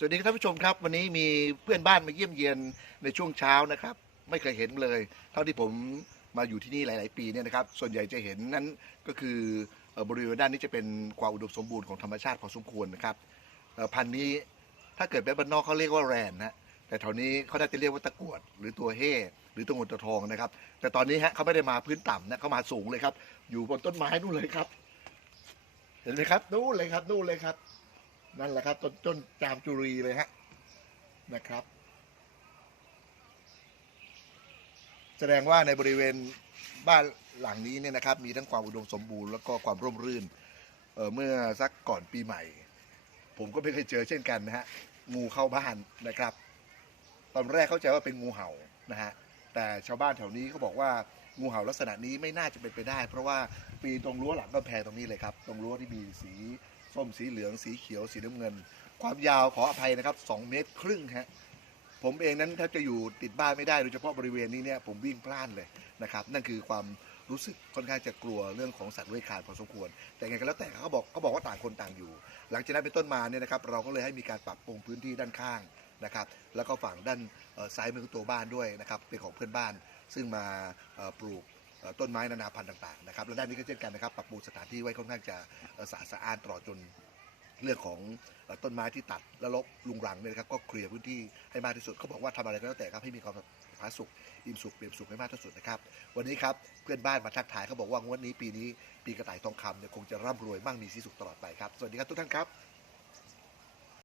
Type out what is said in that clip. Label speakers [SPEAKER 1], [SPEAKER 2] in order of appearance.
[SPEAKER 1] สวัสดีครับท่านผู้ชมครับ วันนี้มีเพื่อนบ้านมาเยี่ยมเยียนในช่วงเช้านะครับ ไม่เคยเห็นเลย เท่าที่ผมมาอยู่ที่นี่หลาย ๆ ปีเนี่ยนะครับ ส่วนใหญ่จะเห็นนั้นก็คือบริเวณด้านนี้จะเป็นความอุดมสมบูรณ์ของธรรมชาติพอสมควรนะครับพันธุ์นี้ถ้าเกิดแบบบ้านนอกเขาเรียกว่าแรนนะแต่แถวนี้เขาน่าจะเรียกว่าตะกรวด หรือตัวเฮ่หรือตัวงินตัวทองนะครับ แต่ตอนนี้ฮะเขาไม่ได้มาพื้นต่ำนะเขามาสูงเลยครับ อยู่บนต้นไม้นู่นเลยครับ เห็นไหมครับนู่นเลยครับนู่นเลยครับ นั่นแหละครับต้นต้นจามจุรีเลยฮะนะครับ แสดงว่าในบริเวณบ้านหลังนี้เนี่ยนะครับ มีทั้งความอุดมสมบูรณ์แล้วก็ความร่มรื่นเออเมื่อสักก่อนปีใหม่ ผมก็ไม่เคยเจอเช่นกันนะฮะงูเข้าบ้านนะครับ ตอนแรกเข้าใจว่าเป็นงูเห่านะฮะแต่ชาวบ้านแถวนี้เขาบอกว่างูเห่าลักษณะนี้ไม่น่าจะเป็นไปได้ เพราะว่าปีนตรงรั้วหลังกำแพงตรงนี้เลยครับ ตรงรั้วที่มีสี ส้มสีเหลืองสีเขียวสีน้ำเงิน ความยาวขออภัยนะครับ 2 เมตรครึ่งฮะผมเองนั้นแทบจะอยู่ติดบ้านไม่ได้โดยเฉพาะบริเวณนี้เนี่ยผมวิ่งพล่านเลยนะครับ นั่นคือความรู้สึกค่อนข้างจะกลัวเรื่องของสัตว์เลื้อยคลานพอสมควร แต่ไงก็แล้วแต่เขาบอกเขาบอกว่าต่างคนต่างอยู่ หลังจากนั้นเป็นต้นมาเนี่ยนะครับเราก็เลยให้มีการปรับปรุงพื้นที่ด้านข้างนะครับ แล้วก็ฝั่งด้านซ้ายมือของตัวบ้านด้วยนะครับเป็นของเพื่อนบ้าน ซึ่งมาปลูก ต้นไม้นานาพันธุ์ต่างๆนะครับและด้านนี้ก็เช่นกันนะครับปรับปรุงสถานที่ไว้ค่อนข้างจะสะอาดสะอ้านตลอดจนเรื่องของต้นไม้ที่ตัดและลกลุงรังเนี่ยนะครับก็เคลียร์พื้นที่ให้มากที่สุดเขาบอกว่าทำอะไรก็แล้วแต่ครับให้มีความผาสุกอิ่มสุขเปี่ยมสุขให้มากที่สุดนะครับวันนี้ครับเพื่อนบ้านมาทักทายเขาบอกว่างวดนี้ปีนี้ปีกระต่ายทองคำเนี่ยคงจะร่ำรวยมั่งมีสีสุขตลอดไปครับสวัสดีครับทุกท่านครับ